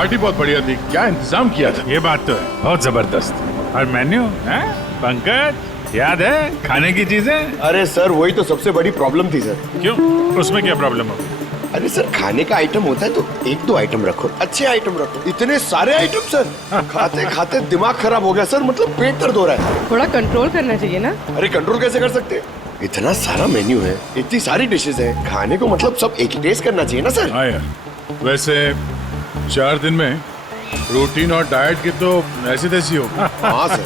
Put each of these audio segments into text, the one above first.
Party बहुत बढ़िया थी, क्या इंतजाम किया था। ये बात तो है, बहुत जबरदस्त। और मेन्यू है पंकज, याद है खाने की चीजें? अरे सर वही तो सबसे बड़ी प्रॉब्लम थी सर। क्यों, उसमें क्या प्रॉब्लम हो? अरे सर खाने का आइटम होता है तो एक दो आइटम रखो, अच्छे आइटम रखो, इतने सारे आइटम सर। खाते खाते दिमाग खराब हो गया सर, मतलब पेट दर्द हो रहा है। थोड़ा कंट्रोल करना चाहिए ना। अरे कंट्रोल कैसे कर सकते हैं? इतना सारा मेन्यू है, इतनी सारी डिशेज है, खाने को मतलब सब एक ही टेस्ट करना चाहिए ना सर। हाँ यार, वैसे 4 दिन में रूटीन और डाइट की तो ऐसी तैसी हो। हाँ सर।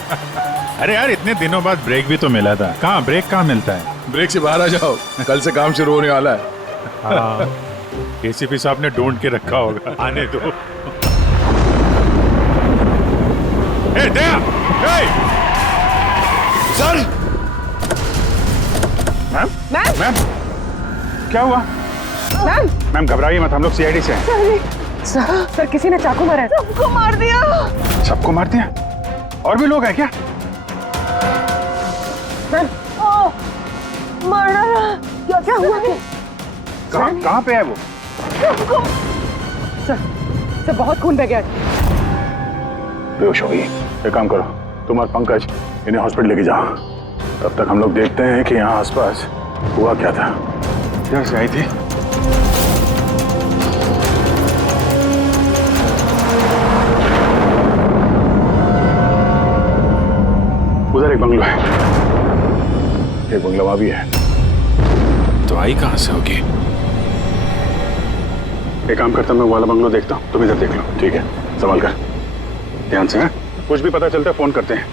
अरे यार इतने दिनों बाद ब्रेक भी तो मिला था, कहाँ ब्रेक कहाँ मिलता है? ब्रेक से बाहर आ जाओ, कल से काम शुरू होने वाला है। हाँ, एसीपी साहब ने ढूंढ के रखा होगा, आने दो। ए, दया! ए! Sir ma'am? मैम! मैम? क्या हुआ? मैम! मैम घबराइए मत, हम लोग सीआईडी से हैं। सर किसी ने चाकू मारा है। सबको मार दिया। सबको मार दिया? और भी लोग हैं क्या? मैम, मार डाला। क्या हुआ? कहाँ पे है वो? सर बहुत खून बह गया। बेहोश हो गई। एक काम करो, तुम और पंकज इन्हें हॉस्पिटल लेके जाओ, तब तक हम लोग देखते हैं कि यहाँ आसपास हुआ क्या था। इधर से आई थी। उधर एक बंगलो है, एक बंगला वहां भी है। तो आई कहां से होगी? एक काम करता हूं, मैं वाला बंगलो देखता हूं, तुम इधर देख लो। ठीक है, संभाल कर, ध्यान से। कुछ भी पता चलता है फोन करते हैं।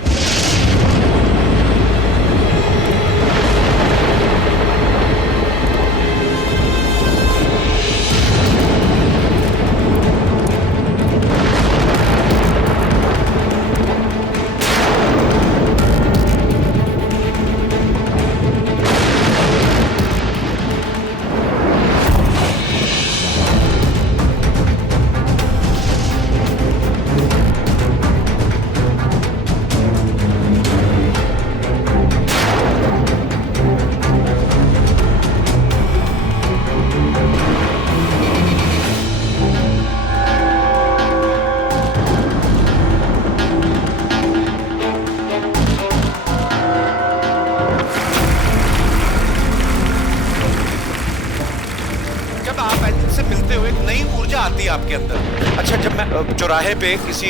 आती है आपके अंदर। अच्छा, जब मैं चौराहे पे किसी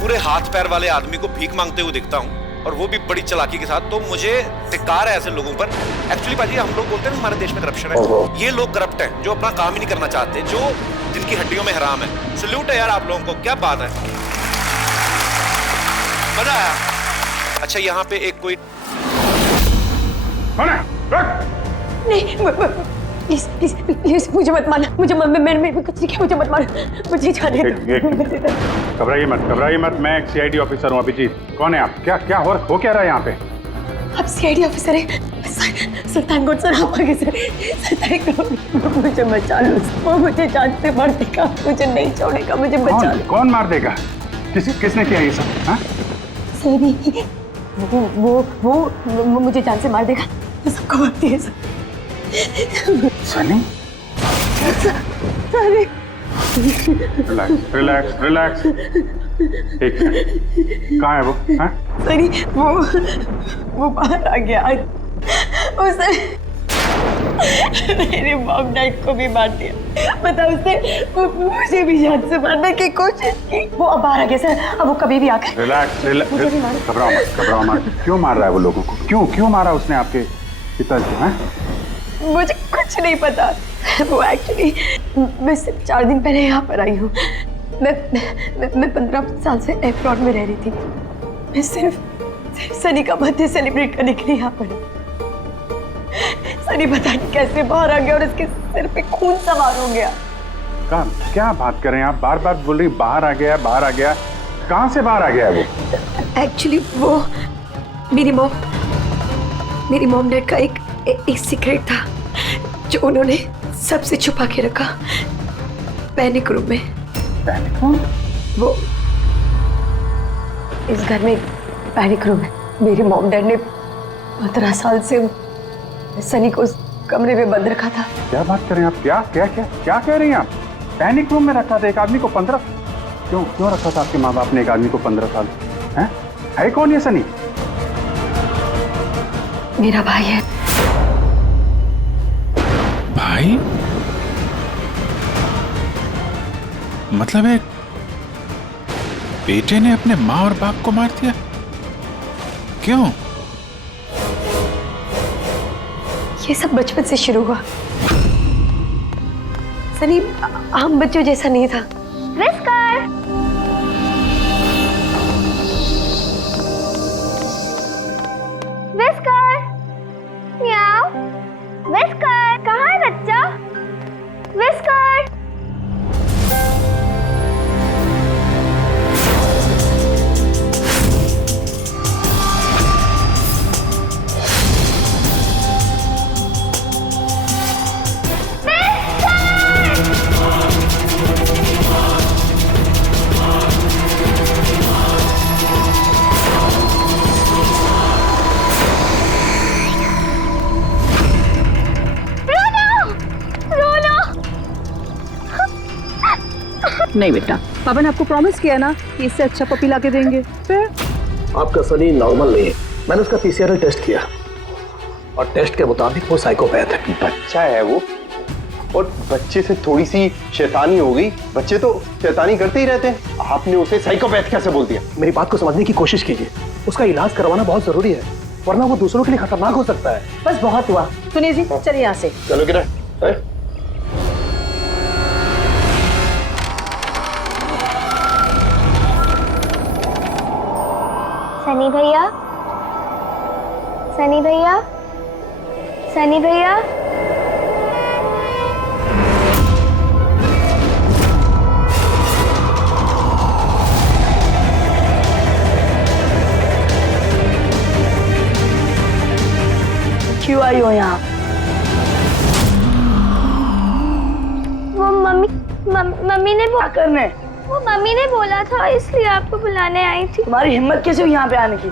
पूरे हाथ पैर वाले आदमी को भीख मांगते हुए दिखता हूँ, और वो भी बड़ी चालाकी के साथ, तो मुझे धिक्कार है ऐसे लोगों पर। एक्चुअली बाजी, हम लोग बोलते हैं हमारे देश में करप्शन है, ये लोग करप्ट हैं जो अपना काम ही नहीं करना चाहते, जो जिनकी हड्डियों में हराम है। सल्यूट है यार आप लोगों को, क्या बात है, मजा आया। अच्छा, यहाँ पे एक कोई नहीं, प्लीज प्लीज प्लीज मुझे मत मारना, मुझे मैंने कुछ नहीं किया, मुझे मत मारना, मुझे जाने दो। घबराइए मत, मैं एक सीआईडी ऑफिसर हूँ। अभिजीत, कौन है आप? क्या हो क्या रहा है यहाँ पे? आप सीआईडी ऑफिसर हैं? सुल्तानगंज सर, आप आगे सर, मुझे बचा लो, वो मुझे जान से मार देगा, मुझे नहीं छोड़ेगा, मुझे बचा लो। कौन मार देगा? किसने किया ये सब? हाँ? सनी, वो मुझे जान से मार देगा, सबको मारती है सर। सनी? सनी, रिलैक्स। एक मिनट, कहाँ है वो? हाँ? सनी, वो बाहर आ गया, उसने मेरे मॉम डैड को भी मार दिया, पता उसने मुझे भी जान से मारने की कोशिश की। वो अब बाहर आ गया सर, अब वो कभी भी आकर। रिलैक्स, घबराओ मत। क्यों मार रहा है वो लोगों को? क्यों मारा उसने आपके पिताजी को? मुझे कुछ नहीं पता, वो एक्चुअली मैं सिर्फ 4 दिन पहले यहाँ पर आई हूँ। मैं 15 साल से एब्रॉड में रह रही थी। मैं सिर्फ सनी का बर्थडे सेलिब्रेट करने के लिए यहाँ पर हूँ। सनी पता नहीं कैसे बाहर आ गया और इसके सिर पे खून सवार हो गया। क्या बात कर रहे हैं आप? बार बोल रही बाहर आ गया। कहाँ से बाहर आ गया है वो? एक्चुअली वो मेरी मॉम डैड का एक सीक्रेट था जो उन्होंने सबसे छुपा के रखा, पैनिक रूम में। Panic room? वो इस घर में पैनिक रूम है। मेरे मॉम डैड ने 15 साल से सनी को उस कमरे में बंद रखा था। क्या बात कर रहे हैं आप? क्या कह रही हैं आप? पैनिक रूम में रखा था एक आदमी को 15? क्यों क्यों रखा था आपके माँ बाप ने एक आदमी को 15 साल? है कौन ये सनी? मेरा भाई है। भाई? मतलब एक बेटे ने अपने माँ और बाप को मार दिया? क्यों? ये सब बचपन से शुरू हुआ। सनी आम बच्चों जैसा नहीं था। विस्कर! विस्कर! म्याऊ! विस्कर! कहाँ है बच्चा? विस्कर! नहीं बेटा, पापा ने आपको प्रॉमिस किया ना कि इससे अच्छा पपी ला के देंगे। फिर आपका सनी नॉर्मल नहीं है। मैंने उसका पीसीआर टेस्ट किया और टेस्ट के मुताबिक वो साइकोपैथ है। बच्चा है वो, और बच्चे से थोड़ी सी शैतानी हो गई। बच्चे तो शैतानी करते ही रहते हैं, आपने उसे साइकोपैथ कैसे बोल दिया? मेरी बात को समझने की कोशिश कीजिए। उसका इलाज करवाना बहुत जरूरी है, वरना वो दूसरों के लिए खतरनाक हो सकता है। बस बहुत हुआ। सुनिए जी, चलिए यहाँ से। चलो किरण, सनी भैया, सनी भैया, सनी भैया। क्यों आई हो यहाँ? वो मम्मी ने क्या करने? वो मम्मी ने बोला था, इसलिए आपको बुलाने आई थी। तुम्हारी हिम्मत कैसे हुई यहाँ पे आने की?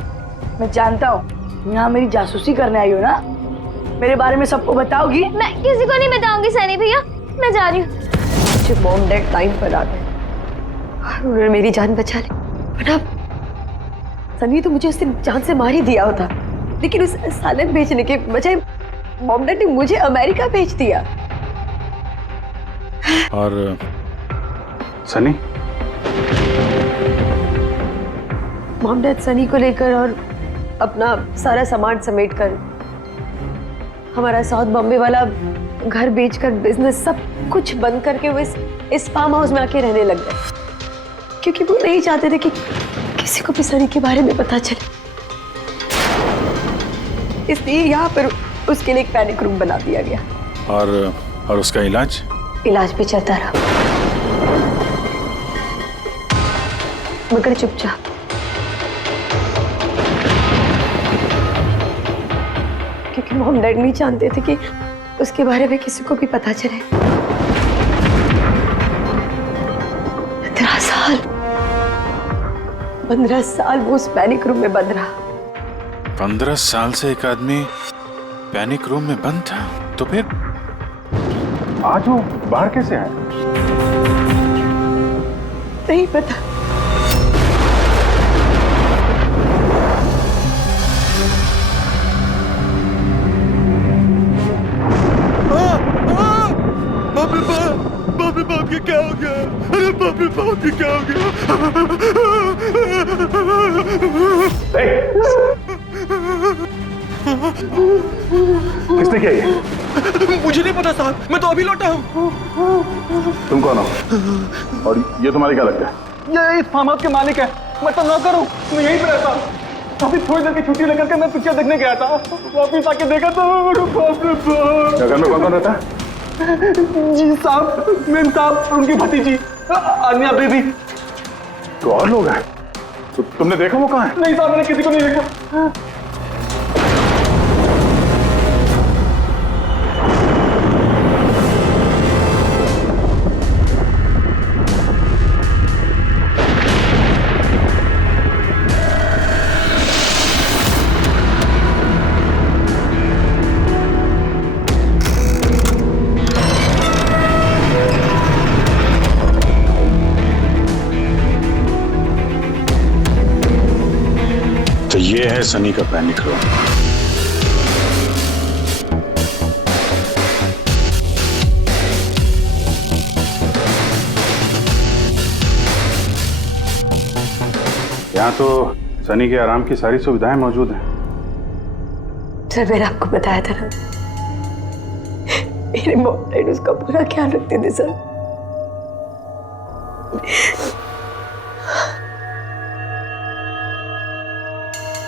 मैं जानता हूँ यहाँ मेरी जासूसी करने आई हो ना। मेरे बारे में सबको बताओगी? मैं किसी को नहीं बताऊंगी सनी भैया, मैं जा रही हूँ। मुझे मॉम डैड टाइम पर आ गए और उन्होंने मेरी जान बचा ली। वरना सनी तो मुझे उस दिन जान से मार ही दिया होता, लेकिन उस सालन भेजने के बजाय मॉम डैड ने मुझे अमेरिका भेज दिया। और सनी? मॉम डैड सनी को लेकर और अपना सारा सामान समेटकर हमारा साउथ बॉम्बे वाला घर बेचकर बिजनेस सब कुछ बंद करके वो इस फार्म हाउस में आके रहने लग गए, क्योंकि वो नहीं चाहते थे कि किसी को भी सनी के बारे में पता चले। इसलिए यहाँ पर उसके लिए एक पैनिक रूम बना दिया गया। और उसका इलाज भी चलता रहा, मगर चुपचाप। क्योंकि मॉम डैड नहीं जानते थे कि उसके बारे में किसी को भी पता चले। 15 साल वो उस पैनिक रूम में बंद रहा। 15 साल से एक आदमी पैनिक रूम में बंद था, तो फिर आज वो बाहर कैसे आए? नहीं पता। बाप रे बाप, ये क्या हो गया? अरे बाप रे बाप, ये क्या हो गया? किसने किया ये? मुझे नहीं पता साहब, मैं तो अभी लौटा हूँ। तुम कौन हो और ये तुम्हारे क्या लगता है? ये इस फार्म हाउस के मालिक है, मैं तो नौकर हूँ, मैं यहीं पे रहता हूँ। अभी थोड़ी देर की छुट्टी लेकर के मैं पिक्चर देखने गया था, वापिस आके देखा तो बाप रे बाप। घर में कौन कौन रहता है? जी साहब, मेम साहब, उनकी भतीजी अन्या बेबी। तो और लोग हैं? तो तुमने देखा वो कहाँ है? नहीं साहब, मैंने किसी को नहीं देखा। ये है सनी का पैनिक रूम। यहाँ तो सनी के आराम की सारी सुविधाएं मौजूद हैं। सर मैंने आपको बताया था ना, मेरे मॉम डैड उसका पूरा ख्याल रखते थे सर।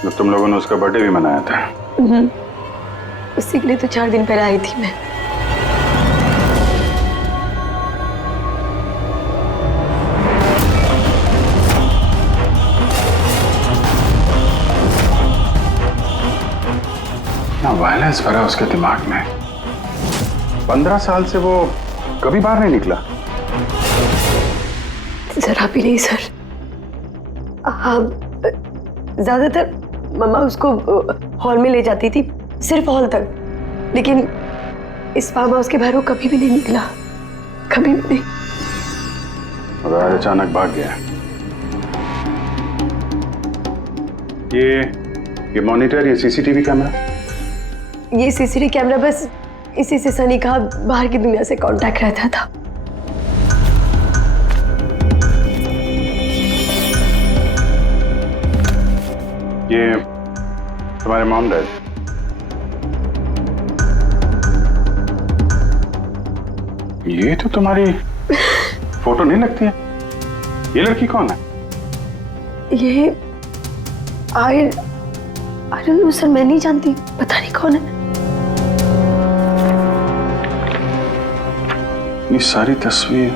तो तुम लोगों ने उसका बर्थडे भी मनाया था। उसी के लिए तो 4 दिन पहले आई थी मैं। ना वायलेंस भरा उसके दिमाग में। 15 साल से वो कभी बाहर नहीं निकला। जरा भी नहीं सर। हाँ, ज्यादातर मम्मा उसको हॉल में ले जाती थी, सिर्फ हॉल तक। लेकिन इस फार्म हाउस के बाहर वो कभी भी नहीं निकला, कभी भी नहीं। और आज अचानक भाग गया। ये मॉनिटर, ये सीसीटीवी कैमरा, ये सीसीटीवी कैमरा बस इसी से सनी का बाहर की दुनिया से कांटेक्ट रहता था। ये तुम्हारे मॉम डैड। ये तो तुम्हारी फोटो नहीं लगती है। ये लड़की कौन है? ये आई डोंट नो सर, मैं नहीं जानती, पता नहीं कौन है। ये सारी तस्वीर,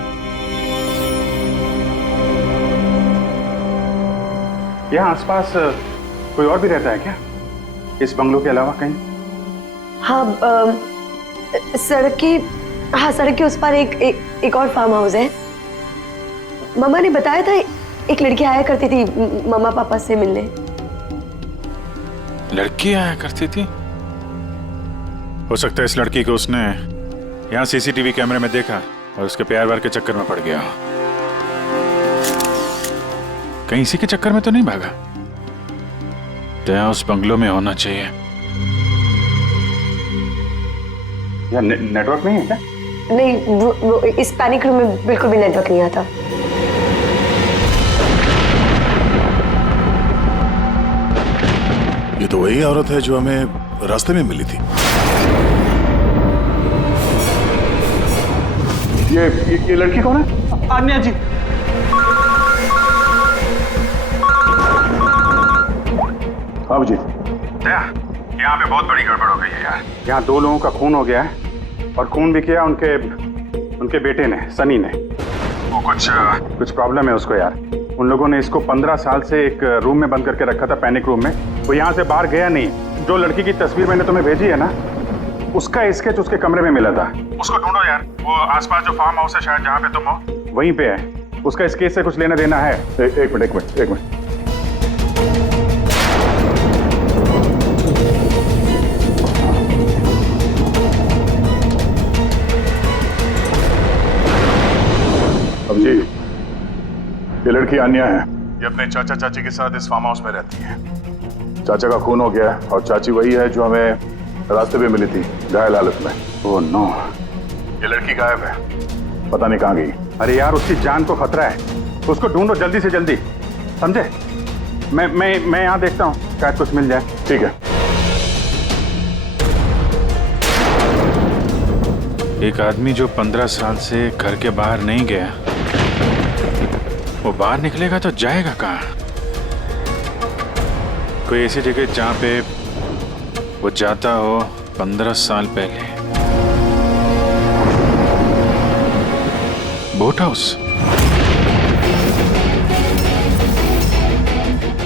यहाँ आसपास कोई और भी रहता है क्या, इस बंगलों के अलावा कहीं? हाँ, सड़क के उस पर एक और फार्म हाउस है। मम्मा ने बताया था एक लड़की आया करती थी मम्मा पापा से मिलने। लड़की आया करती थी? हो सकता है इस लड़की को उसने यहाँ सीसीटीवी कैमरे में देखा और उसके प्यार वार के चक्कर में पड़ गया। कहीं इसी के चक्कर में तो नहीं भागा? तो यहाँ उस बंगलो में होना चाहिए। यार नेटवर्क नहीं है क्या? नहीं, वो इस पैनिक रूम में बिल्कुल भी नेटवर्क नहीं आता। ये तो वही औरत है जो हमें रास्ते में मिली थी। ये लड़की कौन है? आन्या जी। हाँ जी। यहाँ पे बहुत बड़ी गड़बड़ हो गई है यार। यहाँ 2 लोगों का खून हो गया है, और खून भी किया उनके बेटे ने, सनी ने। वो कुछ प्रॉब्लम है उसको यार। उन लोगों ने इसको 15 साल से एक रूम में बंद करके रखा था, पैनिक रूम में। वो यहाँ से बाहर गया नहीं। जो लड़की की तस्वीर मैंने तुम्हें भेजी है ना, उसका स्केच उसके कमरे में मिला था। उसको ढूंढो यार। वो आसपास जो फार्म हाउस है शायद जहाँ पे तुम हो, वहीं पे है। उसका स्केच से कुछ लेना देना है। एक मिनट। अब जी, ये लड़की आन्या है। ये अपने चाचा चाची के साथ इस फार्म हाउस में रहती है। चाचा का खून हो गया है, और चाची वही है जो हमें रास्ते पे मिली थी घायल हालत में। ओह नो, ये लड़की गायब है, पता नहीं कहाँ गई। अरे यार, उसकी जान को खतरा है, उसको ढूंढो जल्दी से जल्दी, समझे? मैं यहाँ देखता हूँ, शायद कुछ मिल जाए। ठीक है। एक आदमी जो 15 साल से घर के बाहर नहीं गया, वो बाहर निकलेगा तो जाएगा कहाँ? कोई ऐसी जगह जहाँ पे वो जाता हो 15 साल पहले। Boat house.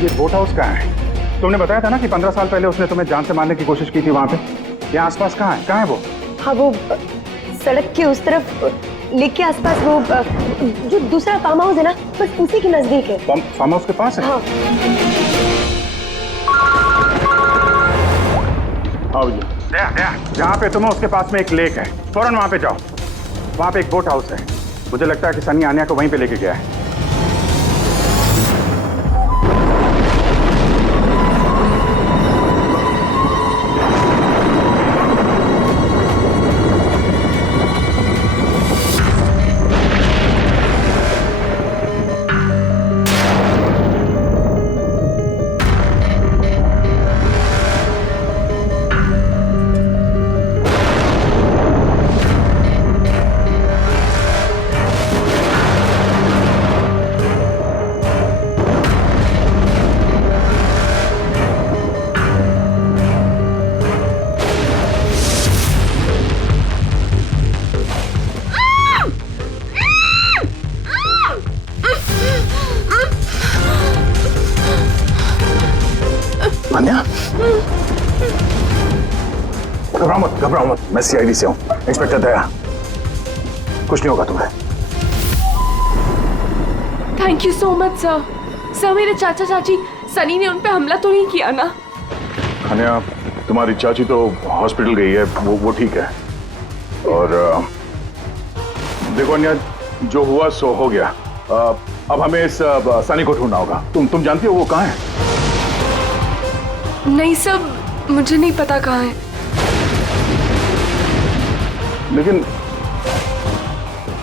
ये बोट हाउस कहाँ है? तुमने बताया था ना कि 15 साल पहले उसने तुम्हें जान से मारने की कोशिश की थी वहां पे। यहाँ आसपास कहाँ है वो? हाँ, वो सड़क के उस तरफ, लेक के आसपास, वो जो दूसरा फार्म हाउस है ना, बस उसी के नजदीक है। फार्म हाउस के पास है? हाँ। हाँ भैया, जहाँ पे तुम हो उसके पास में एक लेक है, फौरन वहाँ पे जाओ। वहाँ पे एक बोट हाउस है। मुझे लगता है कि सनी आन्या को वहीं पे लेके गया है। घबराओ मत, मैं सीआईडी से हूँ, इंस्पेक्टर दया। कुछ नहीं होगा तुम्हें। Thank you so much sir. Sir मेरे चाचा चाची सनी ने उन पे हमला तो नहीं किया ना? अनया, तुम्हारी चाची तो हॉस्पिटल गई है, वो ठीक है। और देखो अनया, जो हुआ सो हो गया। अब हमें इस सनी को ढूंढना होगा। तुम जानती हो वो कहाँ है? नहीं सर, मुझे नहीं पता कहाँ है। लेकिन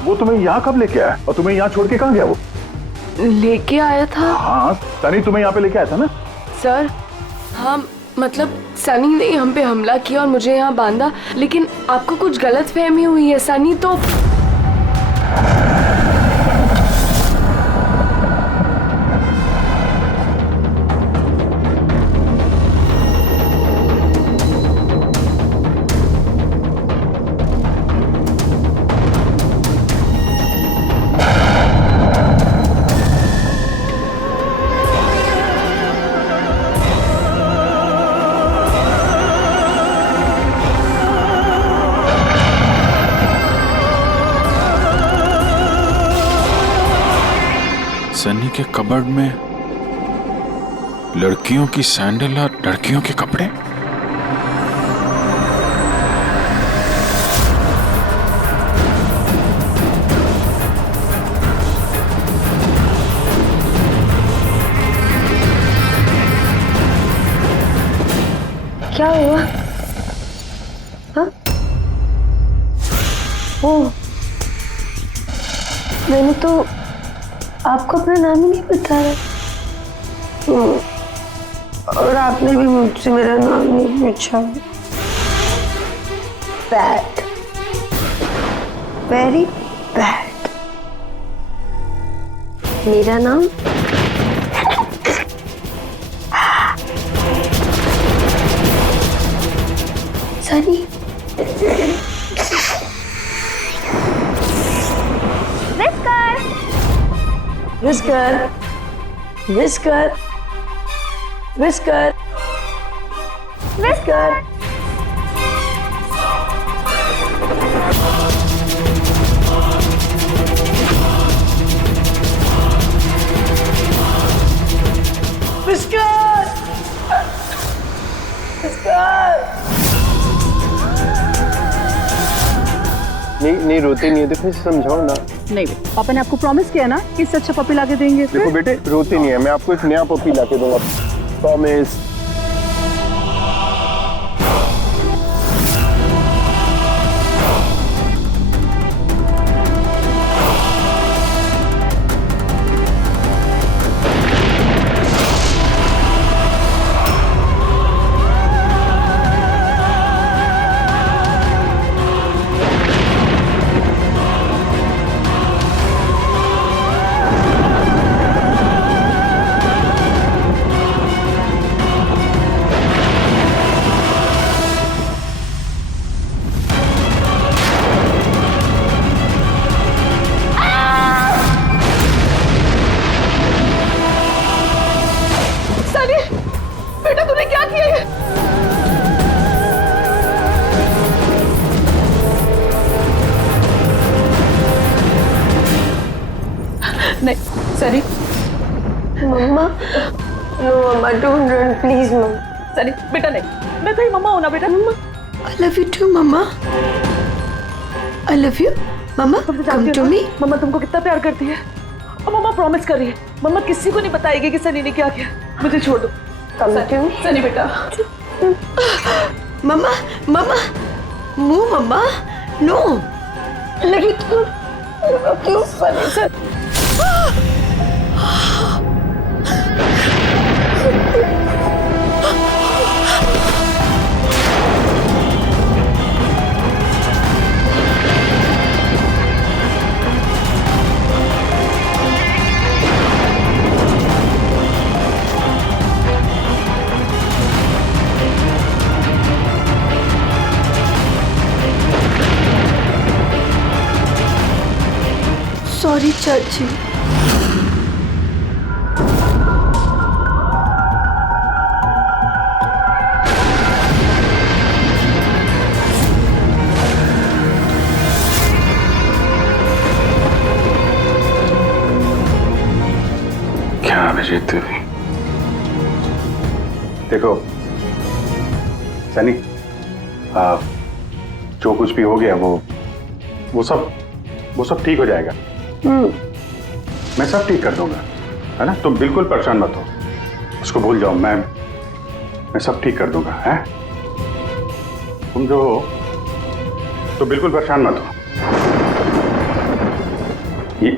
वो तुम्हें यहाँ कब लेके आया और तुम्हें यहाँ छोड़ के कहाँ गया वो? लेके आया था। हाँ, सनी तुम्हें यहाँ पे लेके आया था ना? सर हाँ, मतलब सनी ने हम पे हमला किया और मुझे यहाँ बांधा, लेकिन आपको कुछ गलतफहमी हुई है। सनी तो सनी के कबर्ड में लड़कियों की सैंडल और लड़कियों के कपड़े। क्या हुआ? हाँ? ओ, मैंने तो आपको अपना नाम ही नहीं बताया। और आपने भी मुझसे मेरा नाम नहीं पूछा। Bad, very bad. मेरा नाम Sunny. Whisker, whisker, whisker, whisker. Whisker, whisker. नहीं रोते नहीं है तो फिर समझाओ ना। नहीं, पापा ने आपको प्रॉमिस किया ना कि इससे अच्छा पपी लाके देंगे। देखो बेटे, रोती नहीं है, मैं आपको एक नया पपी लाके दूंगा, प्रॉमिस। बेटा तूने क्या किया है? नहीं Sunny. Mamma, no mamma, don't run please mamma. Sunny बेटा नहीं, मैं तेरी मम्मा हूं ना बेटा। Mamma I love you too mamma, I love you mamma, come to me. मम्मा तुमको कितना प्यार करती है और मम्मा प्रॉमिस कर रही है मम्मा किसी को नहीं बताएगी कि सनी ने क्या किया। मुझे छोड़ दो सनी बेटा। मम्मा मम्मा मुंह मम्मा नो लगी क्यों सनी सर। सॉरी चाची। अजीत देवी। देखो सनी, जो कुछ भी हो गया वो सब ठीक हो जाएगा। मैं सब ठीक कर दूंगा, है ना? तुम बिल्कुल परेशान मत हो, उसको भूल जाओ। मैं सब ठीक कर दूंगा, है? तुम जो हो तो बिल्कुल परेशान मत हो। ये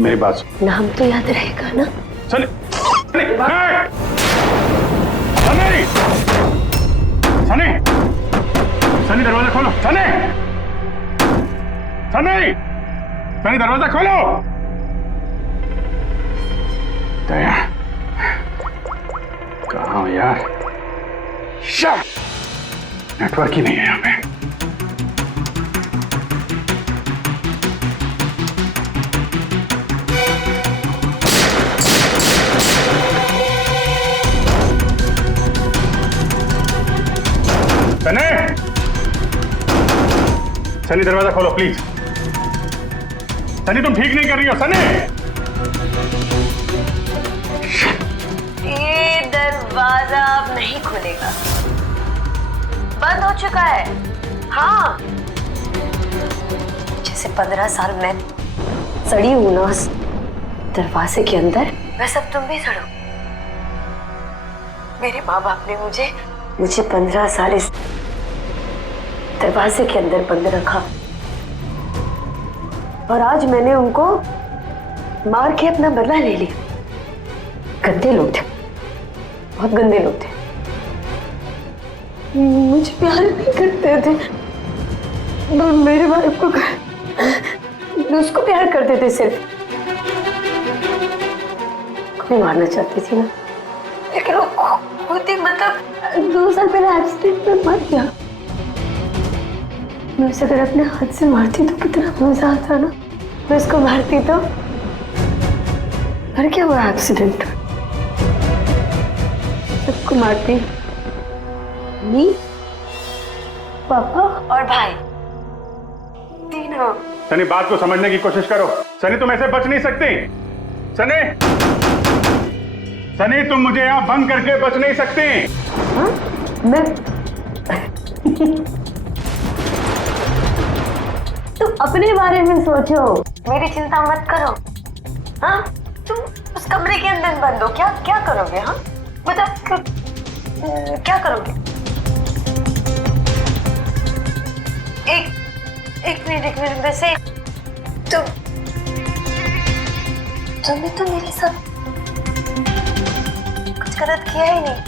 मेरी बात सुन। नाम तो याद रहेगा ना? सनी, सनी, सनी, सनी दरवाजा खोलो। सनी, सनी, सनी दरवाजा खोलो। दया, कहाँ हो यार? नेटवर्क ही नहीं है यहाँ पे। सनी, सनी दरवाजा खोलो प्लीज। सनी तुम ठीक नहीं कर रही हो। सनी, ये दरवाजा अब नहीं खुलेगा, बंद हो चुका है। हाँ, जैसे 15 साल में सड़ी हूं ना उस दरवाजे के अंदर, वैसे अब तुम भी सड़ो। मेरे माँ बाप ने मुझे 15 साल इस दरवाजे के अंदर बंद रखा, और आज मैंने उनको मार के अपना बदला ले लिया। गंदे लोग थे, बहुत गंदे लोग थे, मुझे प्यार नहीं करते थे। मेरे बाप को उसको प्यार करते थे सिर्फ। कोई मारना चाहती थी ना, लेकिन वो खुद ही मतलब 2 साल पहले एक्सीडेंट में मर गया। मैं उसे अगर अपने हाथ से मारती तो कितना मजा आता ना। मैं उसको मारती तो मर क्या हुआ एक्सीडेंट। सबको मारती, मम्मी, पापा और भाई, तीनों। सनी बात को समझने की कोशिश करो। सनी तुम ऐसे बच नहीं सकती। सनी, सनी तुम मुझे यहाँ बंद करके बच नहीं सकती। हाँ? मैं तुम अपने बारे में सोचो, मेरी चिंता मत करो। हाँ, तुम उस कमरे के अंदर बंद हो, क्या करोगे? हाँ मतलब क्या करोगे? एक मिनट वैसे तुमने तो मेरे साथ कुछ गलत किया ही नहीं।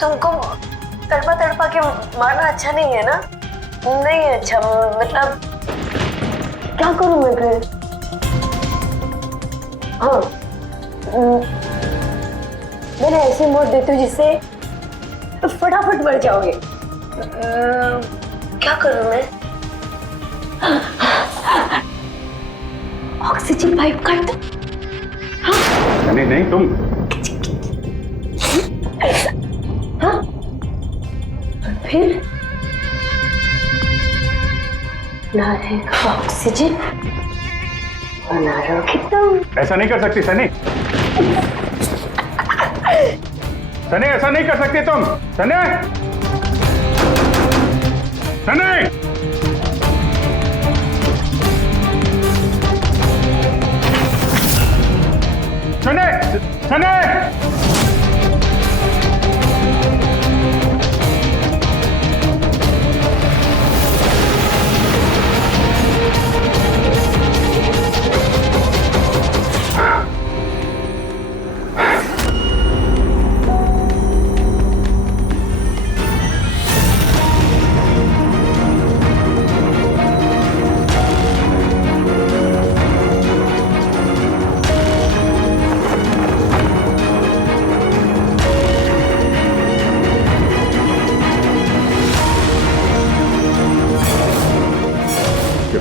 तुमको तड़पा के मारना अच्छा नहीं है ना? नहीं अच्छा, मतलब क्या करूं मैं फिर? हाँ, मैंने ऐसे मौत देती हूँ जिससे फटाफट मर जाओगे। क्या करूं मैं? ऑक्सीजन पाइप काट दो। हाँ? नहीं तुम ऐसा, हाँ? फिर ना रहेगा ऑक्सीजन और ना रहोगे तुम। ऐसा नहीं कर सकती सनी। सनी ऐसा नहीं कर सकती तुम। सनी, सनी, सनी, सनी,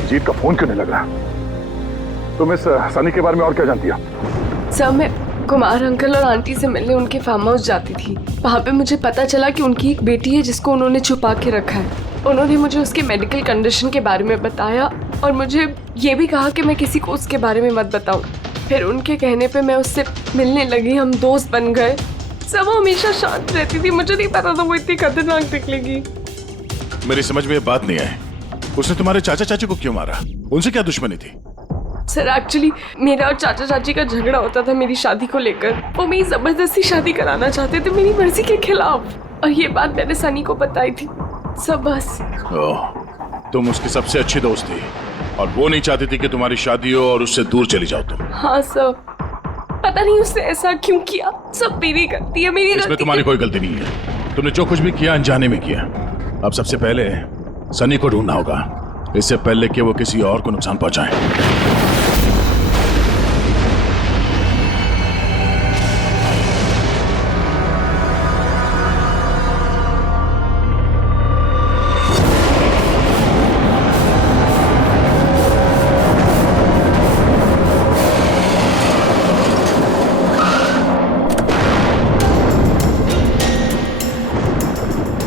अजीत का फोन क्यों नहीं लग रहा? तुम इस सनी के बारे में और क्या जानती हो? सर, मैं कुमार अंकल और आंटी से मिलने उनके फार्म हाउस जाती थी। वहाँ पे मुझे पता चला कि उनकी एक बेटी है जिसको उन्होंने छुपा के रखा है। उन्होंने मुझे उसके मेडिकल कंडीशन के बारे में बताया और मुझे ये भी कहा कि मैं किसी को उसके बारे में मत बताऊं। फिर उनके कहने पे मैं उससे मिलने लगी, हम दोस्त बन गए। सब हमेशा शांत रहती थी, मुझे नहीं पता था वो इतनी खतरनाक निकलेगी। मेरी समझ में ये बात नहीं आई, उसने तुम्हारे चाचा चाची को क्यों मारा? उनसे क्या दुश्मनी थी? सर एक्चुअली मेरा और चाचा चाची का झगड़ा होता था मेरी शादी को लेकर। वो मेरी जबरदस्ती शादी कराना चाहते थे मेरी मर्जी के खिलाफ, और ये बात मैंने सनी को बताई थी। सब बस। तुम उसकी सबसे अच्छी दोस्त थी और वो नहीं चाहती थी कि तुम्हारी शादी हो और उससे दूर चली जाओ तुम। हाँ सर, पता नहीं उसने ऐसा क्यों किया। सब मेरी गलती है, मेरी इसमें तुम्हारी कोई गलती नहीं है। तुमने जो कुछ भी किया अनजाने में किया। अब सबसे पहले सनी को ढूंढना होगा, इससे पहले कि वो किसी और को नुकसान पहुंचाए।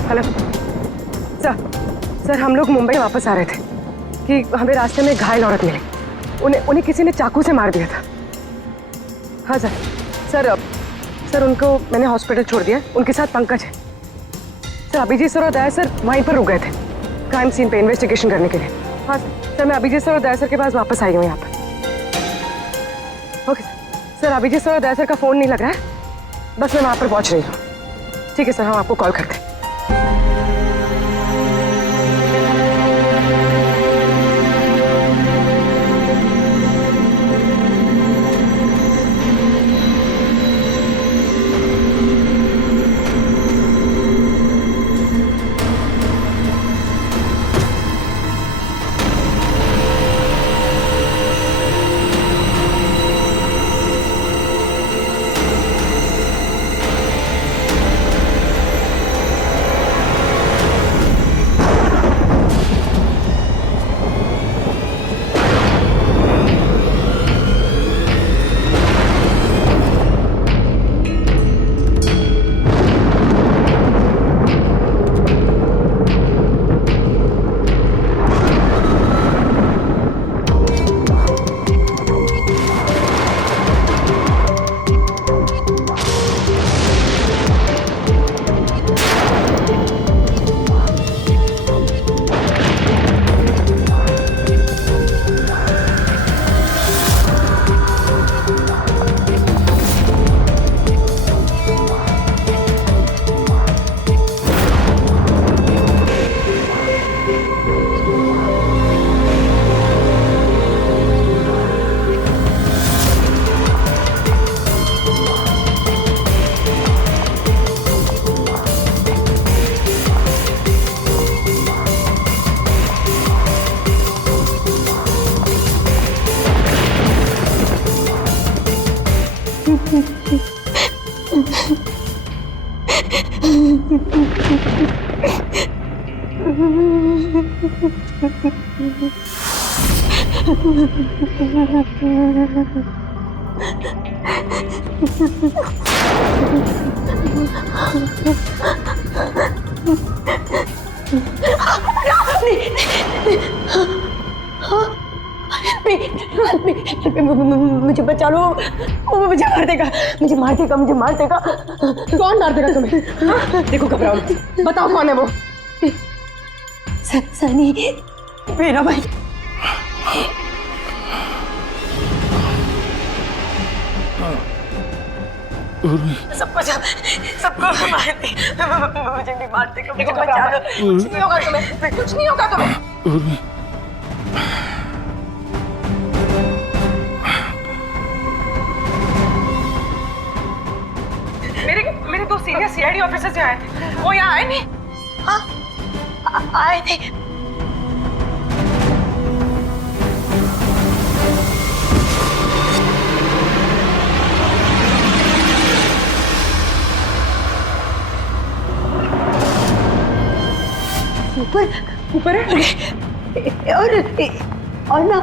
हेलो सर, हम लोग मुंबई वापस आ रहे थे कि हमें रास्ते में घायल औरत मिली। उन्हें किसी ने चाकू से मार दिया था। हाँ सर उनको मैंने हॉस्पिटल छोड़ दिया। उनके साथ पंकज है। सर अभिजीत सर और दया सर वहीं पर रुक गए थे क्राइम सीन पे इन्वेस्टिगेशन करने के लिए। हाँ सर, मैं अभिजीत सर और दया सर के पास वापस आई हूँ यहाँ पर। ओके सर, अभिजीत सर और दया सर का फ़ोन नहीं लग रहा है, बस मैं वहाँ पर पहुँच रही हूँ। ठीक है सर, हम आपको कॉल करते हैं। मुझे बचा लो, वो मुझे मार देगा, मुझे मार देगा, मुझे मार देगा। कौन मार देगा तुम्हें? देखो घबराओ मत, बताओ कौन है वो? सनी, मेरा भाई। सबको मार दे, मुझे नहीं मार देगा, मुझे बचा लो। कुछ नहीं होगा तुम्हें, कुछ नहीं होगा तुम्हें। मेरे दो सीनियर सीआईडी ऑफिसर्स यहाँ आए थे, वो यहाँ आए नहीं? हाँ आए थे। ऊपर है और ना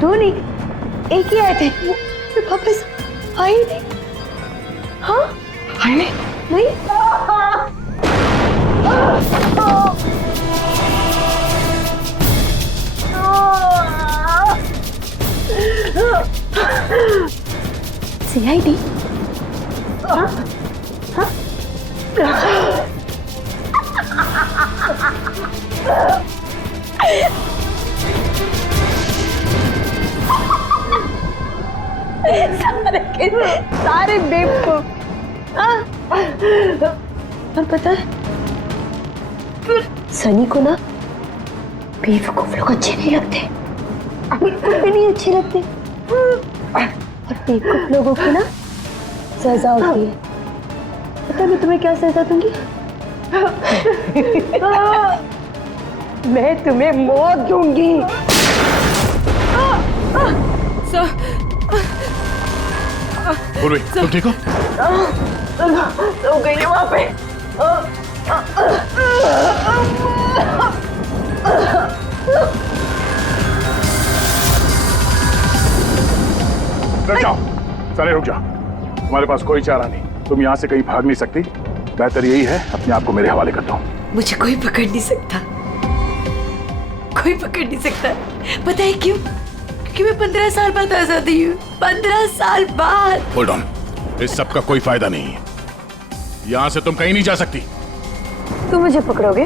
दो नहीं, एक ही आए थे, वो वापस आए नहीं। हाँ आए नहीं। सीआईडी? सारे के सारे बेवकूफ। और पता है, सनी को ना बेवकूफ लोग अच्छे नहीं लगते, बिल्कुल भी नहीं अच्छे लगते। और बेवकूफ लोगों की ना सजा होती है। पता है मैं तुम्हें क्या सजा दूंगी? मैं तुम्हें मौत दूंगी। पूर्वी, तुम ठीक हो? हो गई है वहां पे। रुक जाओ, सारे रुक जाओ। तुम्हारे पास कोई चारा नहीं, तुम यहाँ से कहीं भाग नहीं सकती। बेहतर यही है अपने आप को मेरे हवाले कर दो। मुझे कोई पकड़ नहीं सकता, कोई पकड़ नहीं सकता। पता है क्यों? क्योंकि मैं 15 साल बाद आजादी हूँ। 15 साल बाद। होल्ड ऑन, इस सब का कोई फायदा नहीं है। यहाँ से तुम कहीं नहीं जा सकती। तुम मुझे पकड़ोगे?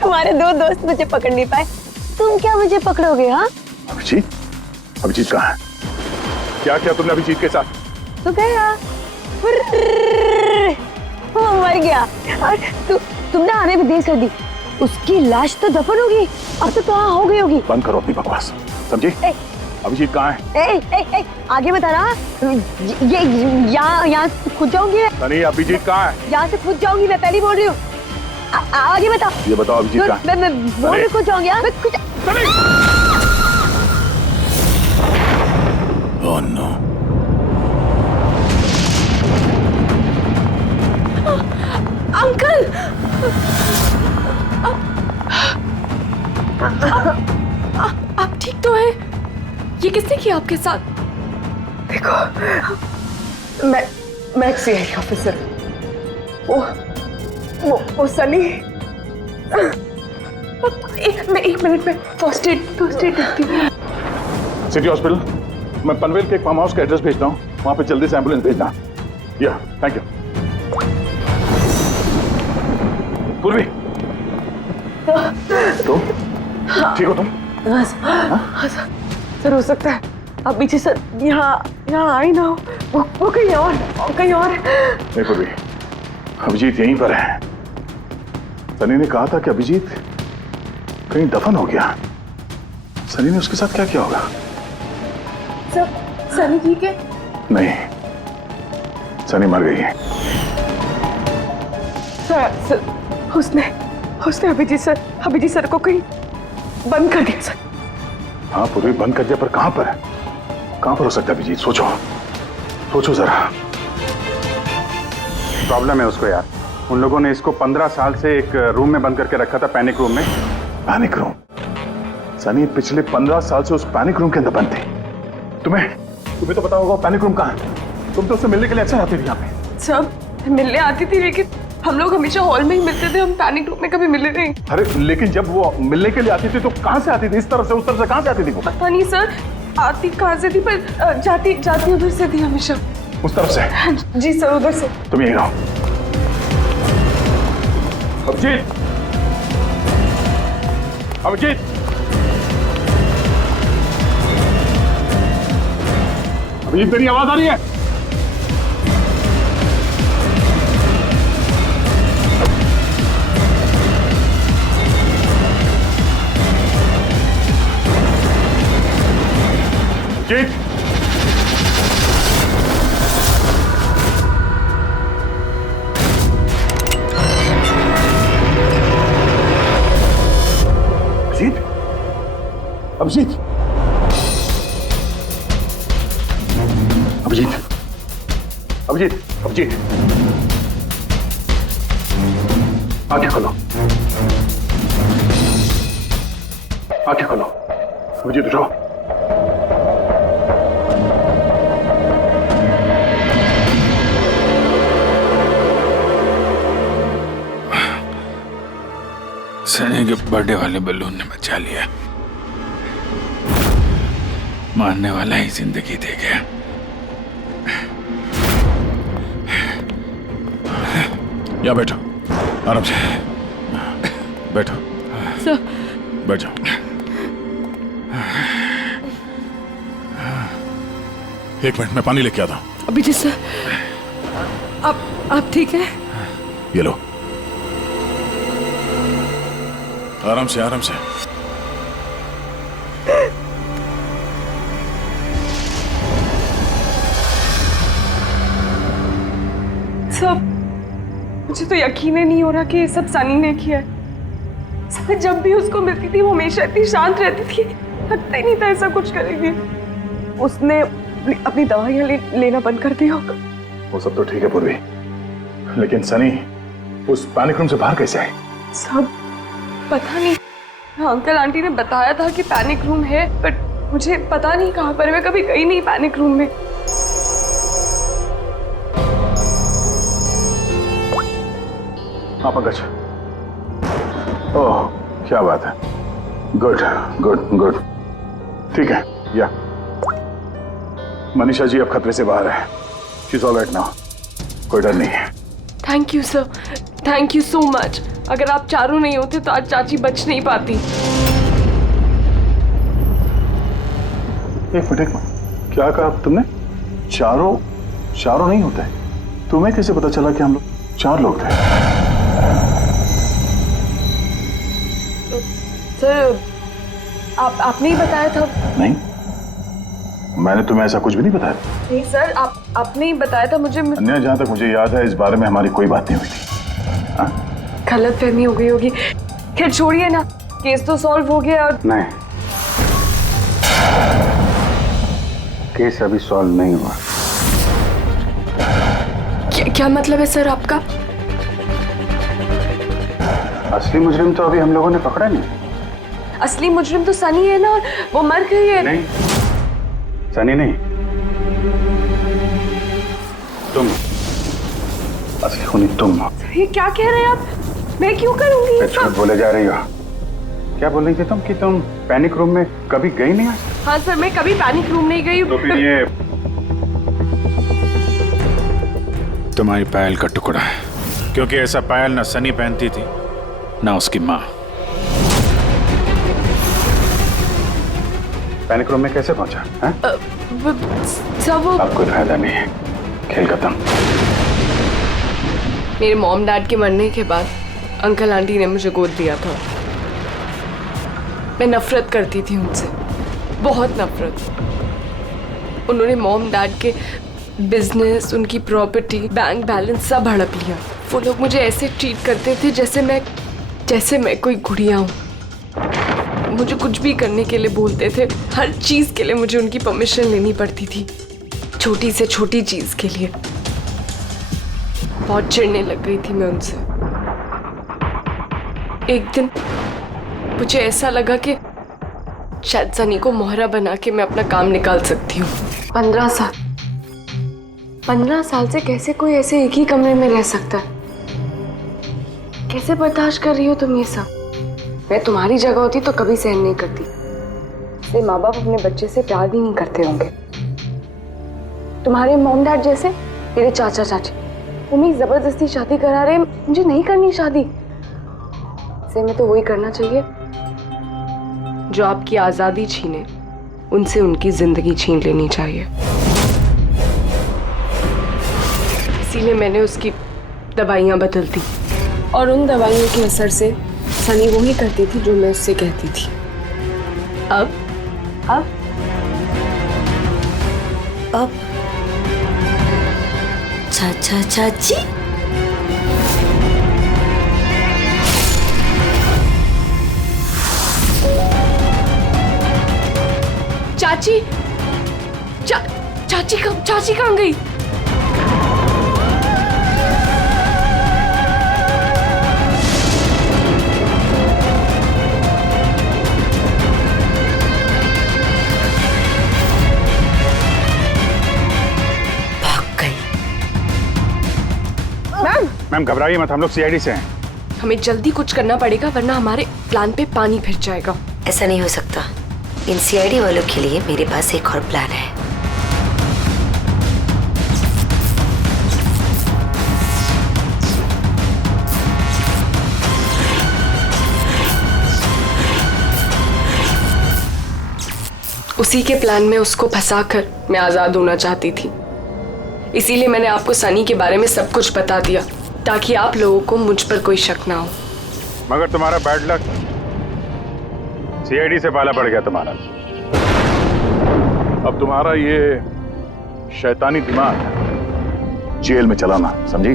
तुम्हारे दो दोस्त मुझे पकड़ नहीं पाए, तुम क्या मुझे पकड़ोगे? हाँ, अभिजीत, अभिजीत कहाँ है? क्या किया तुमने अभिजीत के साथ? तो गया, वो मर गया और तुमने आने भी देर कर दी। उसकी लाश तो दफन होगी, अब तो कहाँ हो गई होगी। बंद करो अपनी बकवास, समझी? अभिजीत कहाँ है? आगे बता रहा। ये यहाँ खुद जाऊंगी मैं। सनी, अभिजीत कहाँ है? यहाँ से खुद जाऊंगी मैं, पहले बोल रही हूँ। आगे बताओ। ये बताओ अभिजीत कहाँ है? मैं बोल रही खुद जाऊंगी। Oh no. अंकल, आप ठीक तो हैं? ये किसने किया आपके साथ? देखो, मैं एक सीआईडी ऑफिसर। वो सनी। एक मिनट में फर्स्ट एड देखती हूँ। सिटी हॉस्पिटल, मैं पनवेल के एक फार्म हाउस का एड्रेस भेजता हूँ, वहाँ पे जल्दी से एम्बुलेंस भेजना। या, थैंक यू। पूर्वी, तुम ठीक हो? तुम सर, हो सकता है अभी जी सर यहाँ आई ना हो, वो कहीं और नहीं पूर्वी, अभिजीत यहीं पर है। सनी ने कहा था कि अभिजीत कहीं दफन हो गया। सनी ने उसके साथ क्या किया होगा? सर, सनी ठीक है? नहीं, सनी मर गई है। सर, उसने अभिजीत सर को कहीं बंद कर दिया सर। हाँ पूर्वी, बंद कर दिया, पर कहां पर है? कहां पर हो सकता है अभिजीत? सोचो जरा। प्रॉब्लम है उसको यार। उन लोगों ने इसको 15 साल से एक रूम में बंद करके रखा था, पैनिक रूम में। Panic room? सनी पिछले 15 साल से उस पैनिक रूम के अंदर बंद थी। तुम्हें तो पता होगा पैनिक रूम कहाँ है। तुम तो उससे मिलने के लिए अक्सर आती थी यहाँ पे। सब मिलने आती थी, लेकिन हम लोग हमेशा हॉल में ही मिलते थे, हम पैनिक रूम में कभी मिले नहीं। अरे लेकिन जब वो मिलने के लिए आती थी तो कहाँ से आती थी? इस तरफ से, उस तरफ से, कहाँ से आती थी वो? पता नहीं सर, आती कहाँ से थी, पर जाती उधर से थी हमेशा। उस तरफ से? जी सर, उधर से। तुम यहीं रहो। अभिजीत, अभिजीत, अभिजीत, तेरी आवाज आ रही है? अभिजीत, अभिजीत, अभिजीत, अभिजीत, अभिजीत, अभिजीत, आंखें खोलो, आंखें खोलो। अभिजीत उठो। सनी के बर्थडे वाले बलून ने बचा लिया, मारने वाला ही जिंदगी दे गया। यहाँ बैठो, आराम से बैठो। सर बैठ जाओ। एक मिनट, मैं पानी लेके आता हूँ। अभिजीत सर, आप ठीक है? ये लो, आराम से आराम से। सब मुझे तो यकीन ही नहीं हो रहा कि ये सब सनी ने किया है। मैं जब भी उसको मिलती थी वो हमेशा इतनी शांत रहती थी, लगता ही नहीं था ऐसा कुछ करेगी। उसने अपनी दवाइयाँ लेना बंद कर दिया। वो सब तो ठीक है पूर्वी, लेकिन सनी उस पैनिक रूम से बाहर कैसे आई? सब पता नहीं। अंकल आंटी ने बताया था कि पैनिक रूम है, बट मुझे पता नहीं कहाँ पर। मैं कभी गई नहीं पैनिक रूम में। हाँ पंकज, ओह क्या बात है, गुड गुड गुड, ठीक है। या मनीषा जी अब खतरे से बाहर है, she is all right now, कोई डर नहीं है। Thank you sir, thank you so much. अगर आप चारों नहीं होते तो आज चाची बच नहीं पाती। एक मिनट, क्या कहा तुमने? चारों नहीं होते? तुम्हें कैसे पता चला कि हम लोग 4 लोग थे? सर आपने ही बताया था। नहीं, मैंने तुम्हें ऐसा कुछ भी नहीं बताया। नहीं सर, आपने ही बताया था मुझे। अन्य जहां तक मुझे याद है इस बारे में हमारी कोई बात नहीं हुई थी। गलतफहमी हो गई होगी। खैर छोड़िए ना, केस तो सॉल्व हो गया। और नहीं, केस अभी सॉल्व नहीं हुआ। क्या मतलब है सर आपका? असली मुजरिम तो अभी हम लोगों ने पकड़ा नहीं। असली मुजरिम तो सनी है ना, और वो मर गई है। नहीं, सनी नहीं, तुम असली खूनी तुम हो। सर ये क्या कह रहे हैं आप? मैं क्यों करूंगी ये झूठ सब? बोले जा रही हो। क्या बोल रही थी तुम कि तुम पैनिक रूम में कभी गई नहीं? हाँ सर, मैं कभी पैनिक रूम नहीं गई। तो फिर ये तुम्हारी पायल का टुकड़ा है, क्योंकि ऐसा पायल ना सनी पहनती थी ना उसकी माँ। पैनिक रूम में कैसे पहुंचा है? सब वो अब कोई फायदा नहीं है, खेल खत्म। मेरे मॉम डैड के मरने के बाद अंकल आंटी ने मुझे गोद दिया था। मैं नफरत करती थी उनसे, बहुत नफरत। उन्होंने मॉम डैड के बिजनेस, उनकी प्रॉपर्टी, बैंक बैलेंस सब हड़प लिया। वो लोग मुझे ऐसे ट्रीट करते थे जैसे मैं कोई गुड़िया हूँ। मुझे कुछ भी करने के लिए बोलते थे, हर चीज के लिए मुझे उनकी परमिशन लेनी पड़ती थी, छोटी से छोटी चीज के लिए। बहुत चिढ़ने लग गई थी मैं उनसे। एक दिन मुझे ऐसा लगा कि शायद सनी को मोहरा बना के मैं अपना काम निकाल सकती हूँ। 15 साल से कैसे कोई ऐसे एक ही कमरे में रह सकता है? कैसे बर्दाश्त कर रही हो तुम ये सब? मैं तुम्हारी जगह होती तो कभी सहन नहीं करती। इसलिए माँ बाप अपने बच्चे से प्यार भी नहीं करते होंगे। तुम्हारे मॉम डैड जैसे मेरे चाचा चाची, वो मेरी जबरदस्ती शादी करा रहे। मुझे नहीं करनी शादी। इसलिए मैं तो वही करना चाहिए जो आपकी आजादी छीने, उनसे उनकी जिंदगी छीन लेनी चाहिए। इसीलिए मैंने उसकी दवाइयाँ बदल दी, और उन दवाइयों के असर से सनी वो ही करती थी जो मैं उससे कहती थी। अब चाचा चाची, चाची कहाँ गई? मैम घबराइए मत, हम लोग सीआईडी से हैं। हमें जल्दी कुछ करना पड़ेगा, वरना हमारे प्लान पे पानी फिर जाएगा। ऐसा नहीं हो सकता। इन सीआईडी वालों के लिए मेरे पास एक और प्लान है। उसी के प्लान में उसको फंसाकर मैं आजाद होना चाहती थी। इसीलिए मैंने आपको सनी के बारे में सब कुछ बता दिया, ताकि आप लोगों को मुझ पर कोई शक ना हो। मगर तुम्हारा बैड लक, सीआईडी से पाला पड़ गया तुम्हारा। अब तुम्हारा ये शैतानी दिमाग जेल में चलाना, समझी?